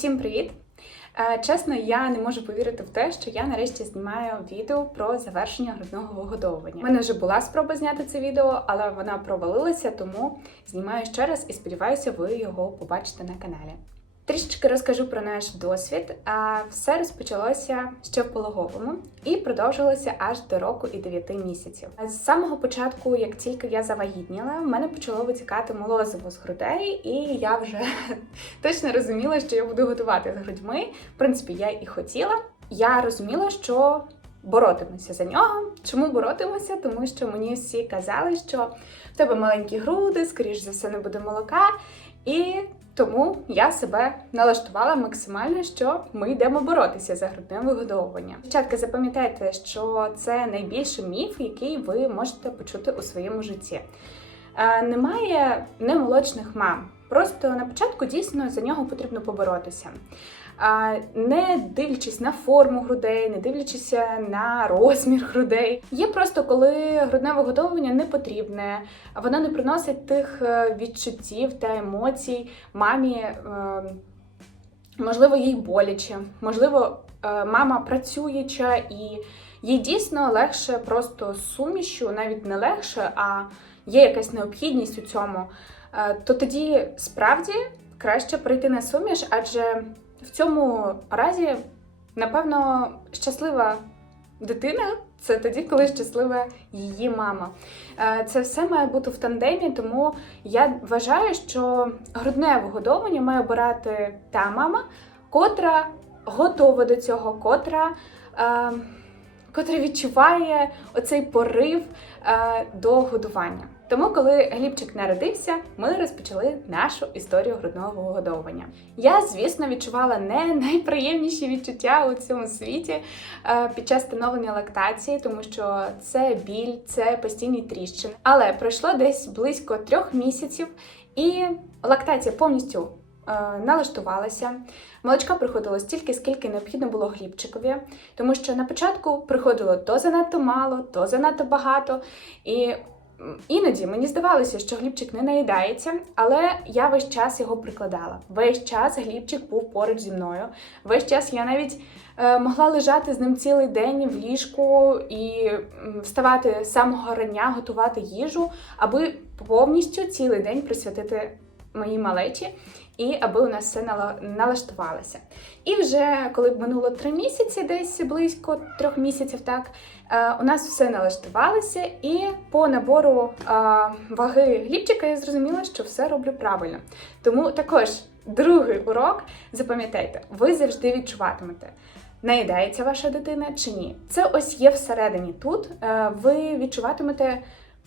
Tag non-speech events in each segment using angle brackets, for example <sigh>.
Усім привіт! Е, Чесно, я не можу повірити в те, що я нарешті знімаю відео про завершення грудного вигодовування. У мене вже була спроба зняти це відео, але вона провалилася, тому знімаю ще раз і сподіваюся, ви його побачите на каналі. Трішечки розкажу про наш досвід. Все розпочалося ще в пологовому і продовжилося аж до року і 9 місяців. З самого початку, як тільки я завагітніла, в мене почало витікати молозиво з грудей, і я вже <laughs> точно розуміла, що я буду готувати з грудьми. В принципі, я і хотіла. Я розуміла, що боротимуся за нього. Чому боротимося? Тому що мені всі казали, що в тебе маленькі груди, скоріш за все, не буде молока. І тому я себе налаштувала максимально, що ми йдемо боротися за грудне вигодовування. Дівчатка, запам'ятайте, що це найбільший міф, який ви можете почути у своєму житті. Е, Немає немолочних мам. Просто на початку дійсно за нього потрібно поборотися. Не дивлячись на форму грудей, не дивлячись на розмір грудей. Є просто коли грудне вигодовування не потрібне, воно не приносить тих е, відчуттів та емоцій мамі. е, Можливо, їй боляче, можливо, е, мама працююча і їй дійсно легше просто сумішю, навіть не легше, а є якась необхідність у цьому. Е, То тоді справді краще прийти на суміш, адже в цьому разі, напевно, щаслива дитина це тоді, коли щаслива її мама. Е, Це все має бути в тандемі, тому я вважаю, що грудне вигодовування має обирати та мама, котра готова до цього, котра. Е, котра відчуває оцей порив е, до годування. Тому, коли Глібчик народився, ми розпочали нашу історію грудного вигодовування. Я, звісно, відчувала не найприємніші відчуття у цьому світі е, під час становлення лактації, тому що це біль, це постійні тріщини. Але пройшло десь близько трьох місяців, і лактація повністю налаштувалася. Молочка приходило стільки, скільки необхідно було глібчикові, тому що на початку приходило то занадто мало, то занадто багато. І іноді мені здавалося, що глібчик не наїдається, але я весь час його прикладала. Весь час глібчик був поруч зі мною. Весь час я навіть е, могла лежати з ним цілий день в ліжку і вставати з самого рання, готувати їжу, аби повністю цілий день присвятити моїй малечі і аби у нас все нала- налаштувалося. І вже коли минуло три місяці, десь близько трьох місяців, так е, у нас все налаштувалося, і по набору е, ваги глібчика я зрозуміла, що все роблю правильно. Тому також другий урок, запам'ятайте, ви завжди відчуватимете. Наїдається ваша дитина чи ні? Це ось є всередині тут. Е, Ви відчуватимете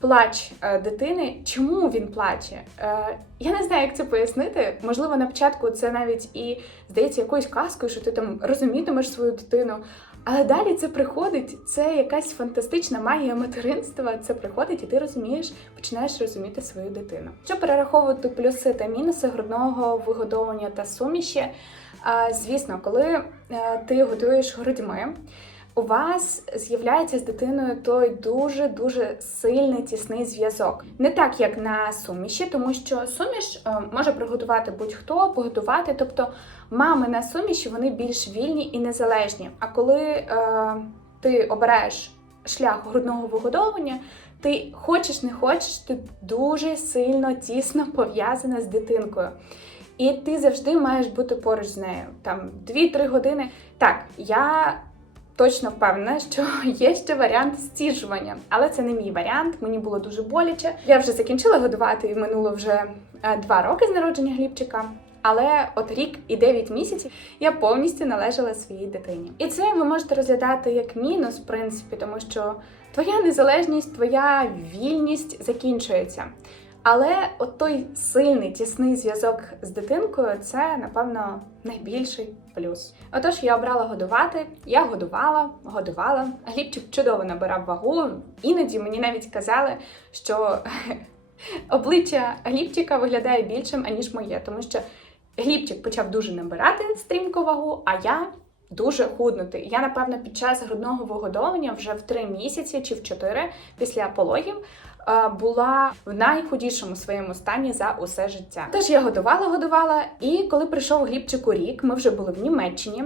плач е, дитини. Чому він плаче? Е, Я не знаю, як це пояснити. Можливо, на початку це навіть і здається якоюсь казкою, що ти там розумітимеш свою дитину. Але далі це приходить, це якась фантастична магія материнства. Це приходить, і ти розумієш, починаєш розуміти свою дитину. Щоб перераховувати плюси та мінуси грудного вигодовування та суміші, звісно, коли е, ти годуєш грудьми, у вас з'являється з дитиною той дуже дуже сильний тісний зв'язок. Не так, як на суміші, тому що суміш е, може приготувати будь-хто, погодувати. Тобто мами на суміші вони більш вільні і незалежні. А коли е, ти обираєш шлях грудного вигодовування, ти хочеш не хочеш, ти дуже сильно тісно пов'язана з дитинкою. І ти завжди маєш бути поруч з нею. Там 2-3 години. Так, я точно впевнена, що <laughs> є ще варіант стіжування, але це не мій варіант. Мені було дуже боляче. Я вже закінчила годувати і минуло вже е, два роки з народження Глібчика. Але от рік і 9 місяців я повністю належала своїй дитині. І це ви можете розглядати як мінус, в принципі, тому що твоя незалежність, твоя вільність закінчується. Але от той сильний тісний зв'язок з дитинкою це, напевно, найбільший. Отож, я обрала годувати, я годувала, годувала. Глібчик чудово набирав вагу. Іноді мені навіть казали, що <laughs> обличчя Глібчика виглядає більшим, аніж моє, тому що Глібчик почав дуже набирати стрімко вагу, а я дуже худнути. Я, напевно, під час грудного вигодовування вже в 3 місяці чи в 4 після пологів була в найхудішому своєму стані за усе життя. Тож я годувала, годувала, і коли прийшов Глібчику рік, ми вже були в Німеччині.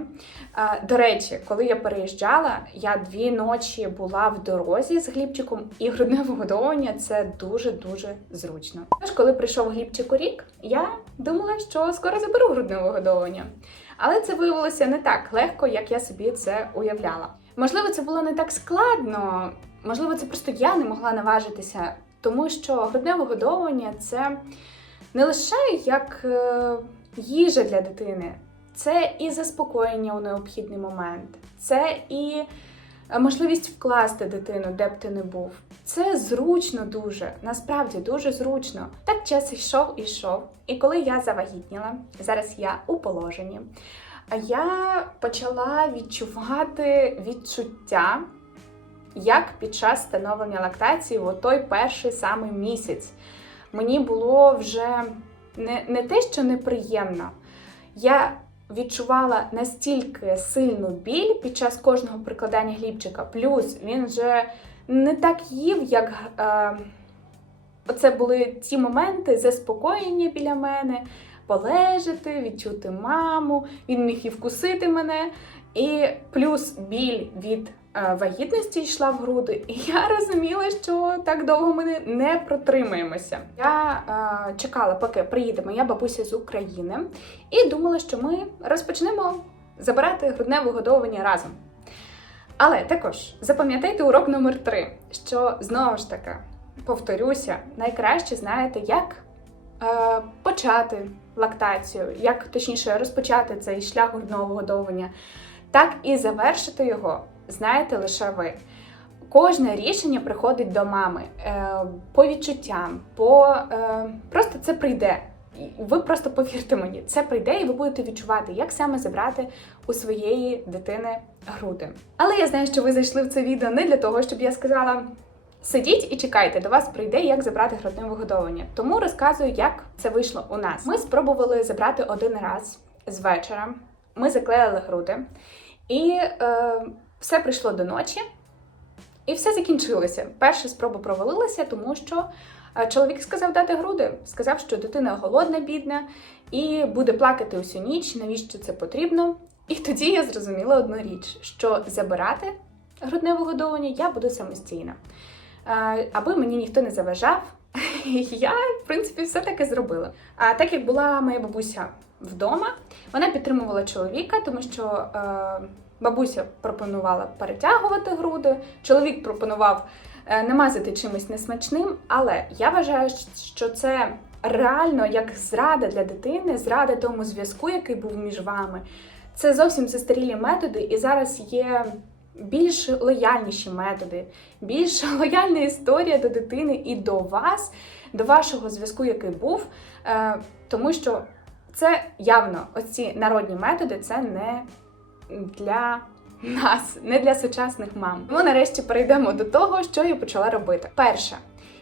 Е, До речі, коли я переїжджала, я дві ночі була в дорозі з Глібчиком, і грудне вигодовування це дуже дуже зручно. Тож, коли прийшов Глібчику рік, я думала, що скоро заберу грудне вигодовування. Але це виявилося не так легко, як я собі це уявляла. Можливо, це було не так складно, можливо, це просто я не могла наважитися, тому що грудне вигодовування це не лише як е, їжа для дитини, це і заспокоєння у необхідний момент, це і е, можливість вкласти дитину, де б ти не був. Це зручно дуже, насправді дуже зручно. Так час йшов і йшов. І коли я завагітніла, зараз я у положенні, а я почала відчувати відчуття, як під час становлення лактації в той перший самий місяць. Мені було вже не, не те, що неприємно. Я відчувала настільки сильну біль під час кожного прикладання глібчика. Плюс він вже не так їв, як е, оце були ті моменти заспокоєння біля мене, полежати, відчути маму, він міг і вкусити мене. І плюс біль від е, вагітності йшла в груди. І я розуміла, що так довго ми не- протримаємося. Я е, чекала, поки приїде моя бабуся з України, і думала, що ми розпочнемо забирати грудне вигодовування разом. Але також запам'ятайте урок номер три, що знову ж таки повторюся, найкраще знаєте, як е, почати лактацію, як точніше розпочати цей шлях грудного вигодовування, так і завершити його знаєте лише ви. Кожне рішення приходить до мами е, по відчуттям, по е, просто це прийде. Ви просто повірте мені, це прийде, і ви будете відчувати, як саме забрати у своєї дитини груди. Але я знаю, що ви зайшли в це відео не для того, щоб я сказала. Сидіть і чекайте, до вас прийде, як забрати грудне вигодовування. Тому розказую, як це вийшло у нас. Ми спробували забрати один раз з вечора. Ми заклеїли груди, і е, все прийшло до ночі, і все закінчилося. Перша спроба провалилася, тому що е, чоловік сказав дати груди, сказав, що дитина голодна, бідна, і буде плакати усю ніч. Навіщо це потрібно? І тоді я зрозуміла одну річ: що забирати грудне вигодовування я буду самостійно. Е, аби мені ніхто не заважав, <laughs> я, в принципі, все таки зробила. А так як була моя бабуся вдома, вона підтримувала чоловіка, тому що е, бабуся пропонувала перетягувати груди, чоловік пропонував е, намазати чимось несмачним, але я вважаю, що це реально як зрада для дитини, зрада тому зв'язку, який був між вами. Це зовсім застарілі методи, і зараз є більш лояльніші методи, більш <laughs> лояльна історія до дитини і до вас, до вашого зв'язку, який був. Е, тому що це явно оці народні методи, це не для нас, не для сучасних мам. Тому нарешті перейдемо до того, що я почала робити. Перше,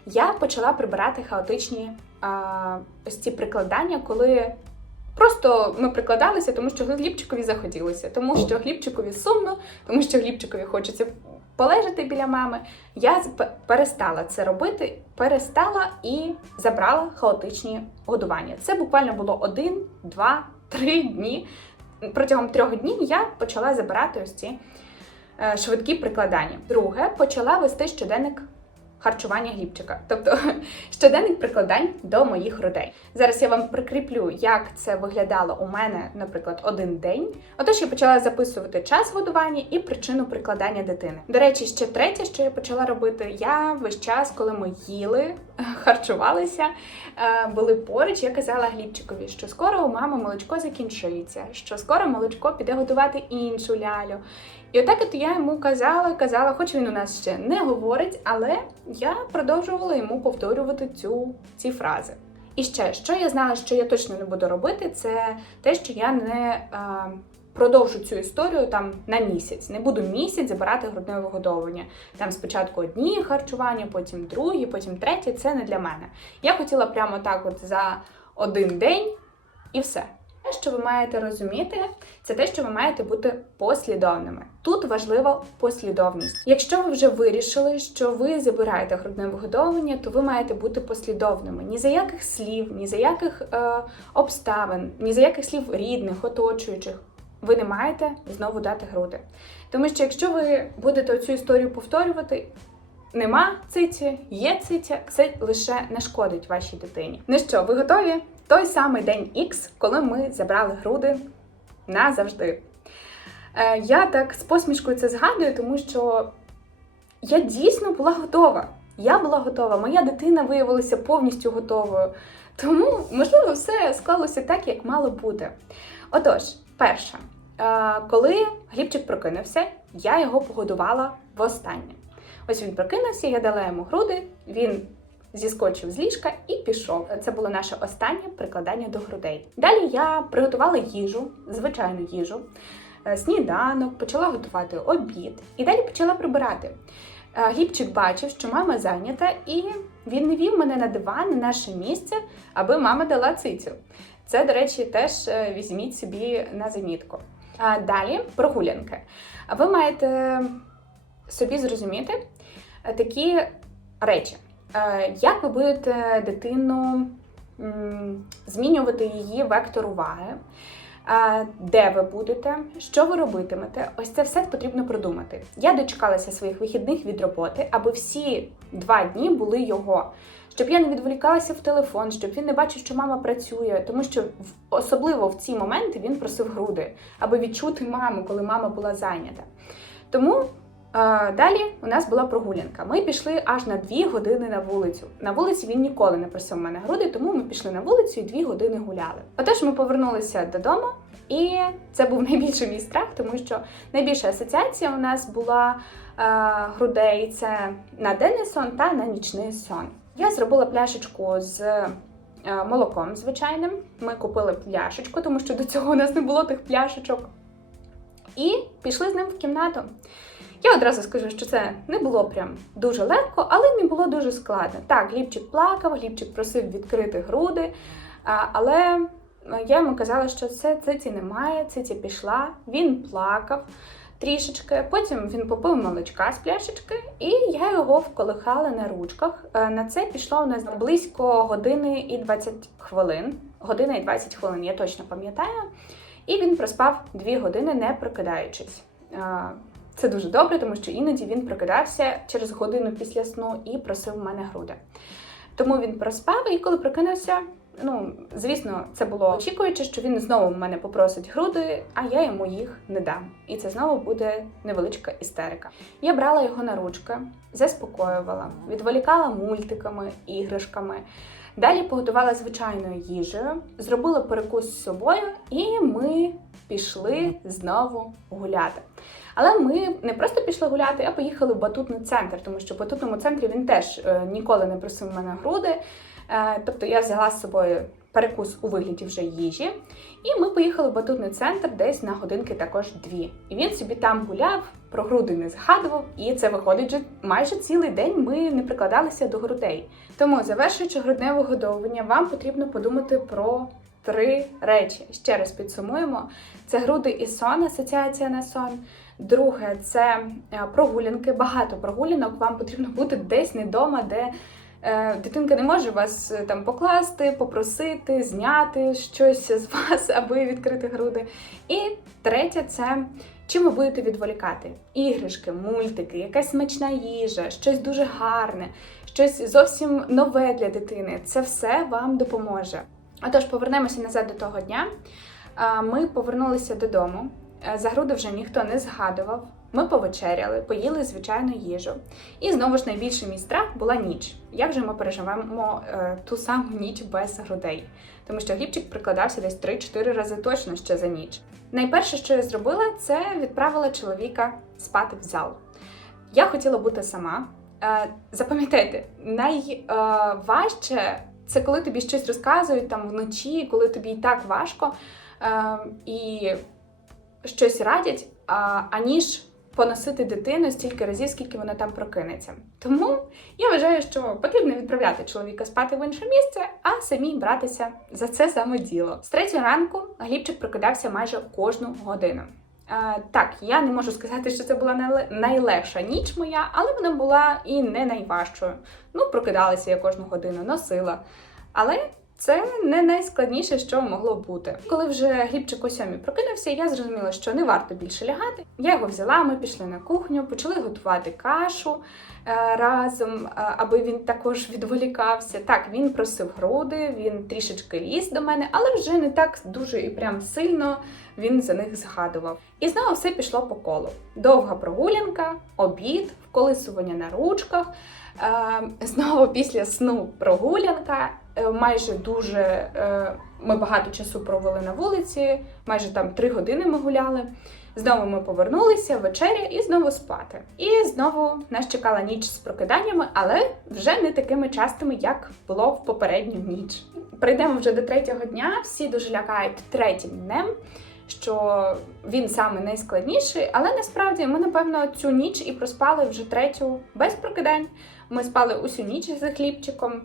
я почала прибирати хаотичні а, ось ці прикладання, коли просто ми прикладалися, тому що глібчикові захотілося, тому що глібчикові сумно, тому що глібчикові хочеться полежати біля мами. Я перестала це робити, перестала і забрала хаотичні годування. Це буквально було один, два, три дні. Протягом трьох днів я почала забирати ось ці е, швидкі прикладання. Друге, почала вести щоденник харчування глібчика, тобто <laughs> щоденник прикладань до моїх грудей. Зараз я вам прикріплю, як це виглядало у мене, наприклад, один день. Отож, я почала записувати час годування і причину прикладання дитини. До речі, ще третє, що я почала робити, я весь час, коли ми їли, <laughs> харчувалися, е, були поруч, я казала Глібчикові, що скоро у мами молочко закінчиться, що скоро молочко піде годувати іншу лялю. І отак от я йому казала, казала, хоч він у нас ще не говорить, але я продовжувала йому повторювати цю, ці фрази. І ще, що я знала, що я точно не буду робити, це те, що я не е, продовжу цю історію там на місяць. Не буду місяць забирати грудне вигодовування. Там спочатку одні харчування, потім другі, потім треті. Це не для мене. Я хотіла прямо так, от за один день і все. Те, що ви маєте розуміти, це те, що ви маєте бути послідовними. Тут важлива послідовність. Якщо ви вже вирішили, що ви забираєте грудне вигодовування, то ви маєте бути послідовними. Ні за яких слів, ні за яких е, обставин, ні за яких слів рідних, оточуючих. Ви не маєте знову дати груди. Тому що якщо ви будете цю історію повторювати, нема циці, є циця, це лише нашкодить вашій дитині. Ну що, ви готові? Той самий день X, коли ми забрали груди назавжди. Е, я так з посмішкою це згадую, тому що я дійсно була готова. Я була готова, моя дитина виявилася повністю готовою. Тому, можливо, все склалося так, як мало бути. Отож, перше, е, коли Глібчик прокинувся, я його погодувала востаннє. Ось він прокинувся, я дала йому груди, він зіскочив з ліжка і пішов. Це було наше останнє прикладання до грудей. Далі я приготувала їжу, звичайну їжу, е, сніданок, почала готувати обід і далі почала прибирати. Е, Глібчик бачив, що мама зайнята, і він не вів мене на диван, на наше місце, аби мама дала цицю. Це, до речі, теж е, візьміть собі на замітку. Далі прогулянки. Ви маєте собі зрозуміти такі речі. Е, Як ви будете дитину змінювати її вектор уваги? Е, Де ви будете, що ви робитимете? Ось це все потрібно продумати. Я дочекалася своїх вихідних від роботи, аби всі два дні були його. Щоб я не відволікалася в телефон, щоб він не бачив, що мама працює, тому що особливо в ці моменти він просив груди, аби відчути маму, коли мама була зайнята. Тому далі у нас була прогулянка. Ми пішли аж на дві години на вулицю. На вулиці він ніколи не просив мене груди, тому ми пішли на вулицю і дві години гуляли. Отож, ми повернулися додому, і це був <laughs> найбільший мій страх, тому що найбільша асоціація у нас була е, грудей це на денний сон та на нічний сон. Я зробила пляшечку з е, молоком звичайним. Ми купили пляшечку, тому що до цього у нас не було тих пляшечок. І пішли з ним в кімнату. Я одразу скажу, що це не було прям дуже легко, але не було дуже складно. Так, Глібчик плакав, Глібчик просив відкрити груди, але е, я йому казала, що це циці немає, циці пішла, він плакав трішечки. Потім він попив молочка з пляшечки, і я його вколихала на ручках. Е, На це пішло у нас близько години і 20 хвилин. Година і 20 хвилин, я точно пам'ятаю. І він проспав 2 години, не прокидаючись. Це дуже добре, тому що іноді він прокидався через годину після сну і просив в мене груди. Тому він проспав, і коли прокинувся, ну звісно, це було очікуючи, що він знову в мене попросить груди, а я йому їх не дам. І це знову буде невеличка істерика. Я брала його на ручки, заспокоювала, відволікала мультиками, іграшками. Далі поготувала звичайною їжею, зробила перекус з собою, і ми пішли знову гуляти. Але ми не просто пішли гуляти, а поїхали в батутний центр, тому що в батутному центрі він теж е, ніколи не просив мене груди. Е, тобто я взяла з собою перекус у вигляді вже їжі, і ми поїхали в батутний центр десь на годинки також дві. І він собі там гуляв, про груди не згадував, і це виходить же майже цілий день. Ми не прикладалися до грудей. Тому, завершуючи грудне вигодовування, вам потрібно подумати про три речі. Ще раз підсумуємо: це груди і сон, асоціація на сон. Друге, це е, прогулянки. Багато прогулянок. Вам потрібно бути десь не вдома, де дитинка не може вас е, там покласти, попросити, зняти щось з <laughs> вас, аби відкрити груди. І третє, це чим ви будете відволікати? Іграшки, мультики, якась смачна їжа, щось дуже гарне, щось зовсім нове для дитини. Це все вам допоможе. Отож, повернемося назад до того дня. Ми повернулися додому. Е, За груди вже ніхто не згадував. Ми повечеряли, поїли звичайну їжу. І знову ж найбільший мій була ніч. Як же ми переживемо е, ту саму ніч без грудей? Тому що Глібчик прикладався десь 3-4 рази точно ще за ніч. Найперше, що я зробила, це відправила чоловіка спати в зал. Я хотіла бути сама. Е, запам'ятайте, найважче це коли тобі щось розказують там вночі, коли тобі і так важко, е, і щось радять, а, аніж поносити дитину стільки разів, скільки вона там прокинеться. Тому я вважаю, що потрібно відправляти чоловіка спати в інше місце, а самій братися за це саме діло. З третьої ранку Глібчик прокидався майже кожну годину. Е, так, я не можу сказати, що це була найле- найлегша ніч моя, але вона була і не найважчою. Ну, прокидалася я кожну годину, носила. Але це не найскладніше, що могло бути. Коли вже Глібчик о сьомій прокинувся, я зрозуміла, що не варто більше лягати. Я його взяла, ми пішли на кухню, почали готувати кашу е, разом, е, аби він також відволікався. Так, він просив груди, він трішечки ліз до мене, але вже не так дуже і прям сильно він за них згадував. І знову все пішло по колу. Довга прогулянка, обід, вколисування на ручках. Е, знову після сну прогулянка. Е, Майже дуже е, ми багато часу провели на вулиці, майже там три години ми гуляли. Знову ми повернулися, вечеря і знову спати. І знову нас чекала ніч з прокиданнями, але вже не такими частими, як було в попередню ніч. Прийдемо вже до третього дня. Всі дуже лякають третім днем, що він саме найскладніший, але насправді ми, напевно, цю ніч і проспали вже третю без прокидань. Ми спали усю ніч з хлібчиком.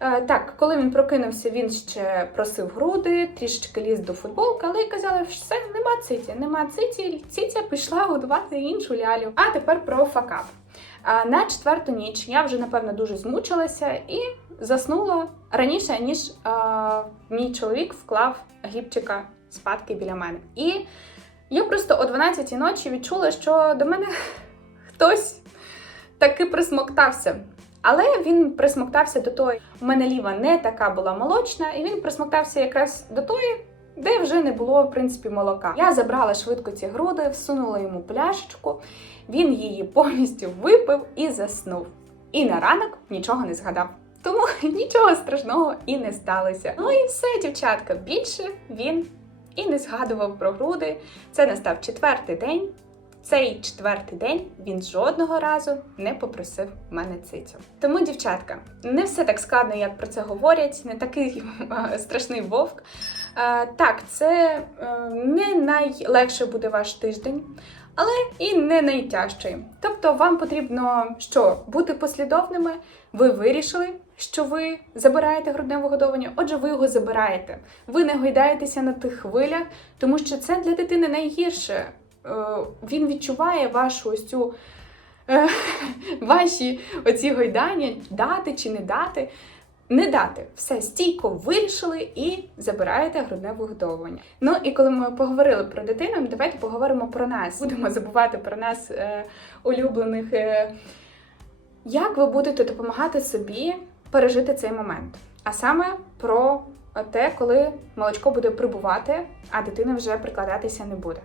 Е, Так, коли він прокинувся, він ще просив груди, трішечки ліз до футболки, але й казали, що все, нема циті, нема циті, циця пішла годувати іншу лялю. А тепер про факап. На четверту ніч я вже, напевно, дуже змучилася і заснула раніше, ніж а, мій чоловік вклав глібчика спадки біля мене. І я просто о 12 ночі відчула, що до мене <laughs> хтось таки присмоктався. Але він присмоктався до тої. У мене ліва не така була молочна, і він присмоктався якраз до тої, де вже не було, в принципі, молока. Я забрала швидко ці груди, всунула йому пляшечку, він її повністю випив і заснув. І на ранок нічого не згадав. Тому <laughs> нічого страшного і не сталося. Ну і все, дівчатка. Більше він і не згадував про груди. Це настав четвертий день. Цей четвертий день він жодного разу не попросив мене цицю. Тому, дівчатка, не все так складно, як про це говорять, не такий <laughs> страшний вовк. Так, це е, не найлегше буде ваш тиждень, але і не найтяжчий. Тобто, вам потрібно що бути послідовними. Ви вирішили, що ви забираєте грудне вигодовування, отже, ви його забираєте. Ви не гойдаєтеся на тих хвилях, тому що це для дитини найгірше. Е, Він відчуває вашу ось цю. е, <laughs> Ваші оці гойдання, дати чи не дати. Не дати все стійко вирішили і забираєте грудне вигодовування. Ну і коли ми поговорили про дитину, давайте поговоримо про нас. Будемо забувати про нас е, улюблених. Е, як ви будете допомагати собі пережити цей момент? А саме про те, коли молочко буде прибувати, а дитина вже прикладатися не буде.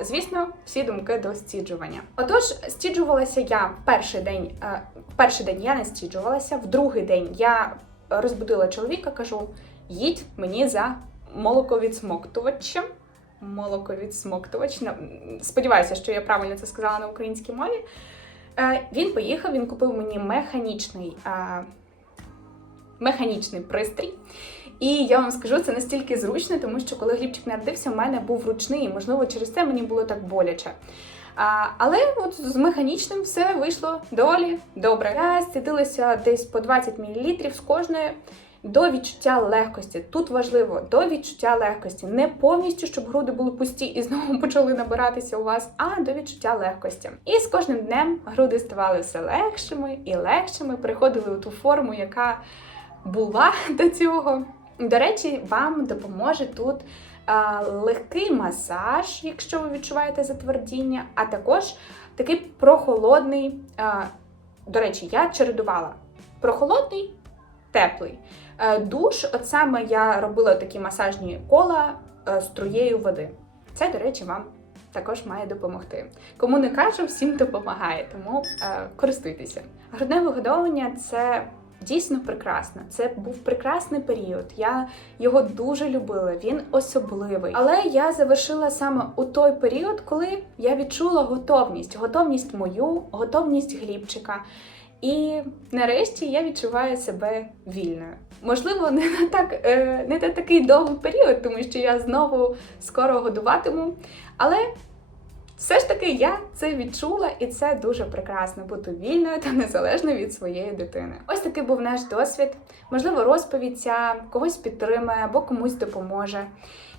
Звісно, всі думки до стіджування. Отож, стіджувалася я перший день. е, перший день я не стіджувалася, в другий день я розбудила чоловіка, кажу: їдь мені за молоковідсмоктувачем. Молоковідсмоктувач. Сподіваюся, що я правильно це сказала на українській мові. Е, Він поїхав, він купив мені механічний, е, механічний пристрій. І я вам скажу, це настільки зручно, тому що коли Глібчик народився, в мене був ручний, і можливо через це мені було так боляче. А, але от з механічним все вийшло доволі добре. Я стідилася десь по 20 мл з кожної до відчуття легкості. Тут важливо до відчуття легкості. Не повністю, щоб груди були пусті і знову <laughs> почали набиратися у вас, а до відчуття легкості. І з кожним днем груди ставали все легшими і легшими, приходили у ту форму, яка була <laughs> до цього. До речі, вам допоможе тут а, легкий масаж, якщо ви відчуваєте затвердіння, а також такий прохолодний. А, до речі, я чередувала прохолодний, теплий. Е, Душ, от саме я робила такі масажні кола е, струєю води. Це, до речі, вам також має допомогти. Кому не кажу, всім допомагає, тому е, користуйтеся. Грудне вигодовування це дійсно прекрасно. Це був прекрасний період. Я його дуже любила. Він особливий. Але я завершила саме у той період, коли я відчула готовність, готовність мою, готовність глібчика. І нарешті я відчуваю себе вільною. Можливо, не на так е, не на такий довгий період, тому що я знову скоро годуватиму. Але Все ж таки, я це відчула, і це дуже прекрасно бути вільною та незалежною від своєї дитини. Ось такий був наш досвід. Можливо, розповідь ця когось підтримає або комусь допоможе.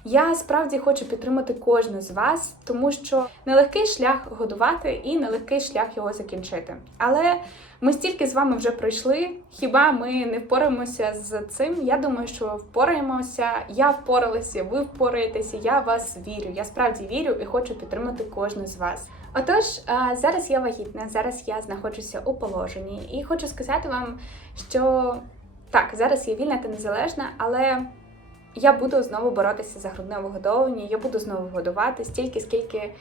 Я справді хочу підтримати кожну з вас, тому що нелегкий шлях годувати і нелегкий шлях його закінчити. Але ми стільки з вами вже пройшли. Хіба ми не впораємося з цим? Я думаю, що впораємося. Я впоралася, ви впораєтеся. Я вас вірю. Я справді вірю і хочу підтримати кожну з вас. Отож, зараз я вагітна, зараз я знаходжуся у положенні, і хочу сказати вам, що так, зараз я вільна та незалежна, але я буду знову боротися за грудне вигодовування, я буду знову годувати стільки, скільки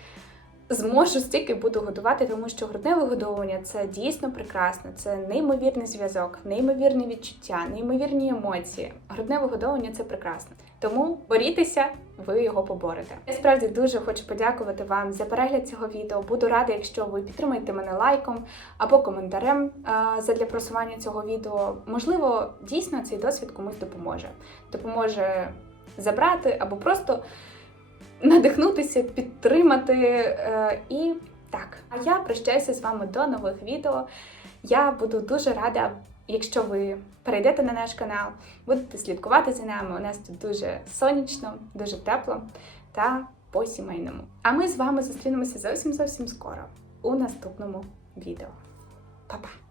зможу, стільки буду годувати, тому що грудне вигодовування це дійсно прекрасно, це неймовірний зв'язок, неймовірні відчуття, неймовірні емоції. Грудне вигодовування це прекрасно. Тому борітеся, ви його поборете. Я справді дуже хочу подякувати вам за перегляд цього відео. Буду рада, якщо ви підтримаєте мене лайком або коментарем а, задля просування цього відео. Можливо, дійсно цей досвід комусь допоможе. Допоможе забрати або просто надихнутися, підтримати. е, і так. А я прощаюся з вами до нових відео. Я буду дуже рада, якщо ви перейдете на наш канал, будете слідкувати за нами. У нас тут дуже сонячно, дуже тепло та по-сімейному. А ми з вами зустрінемося зовсім зовсім скоро у наступному відео. Па-па!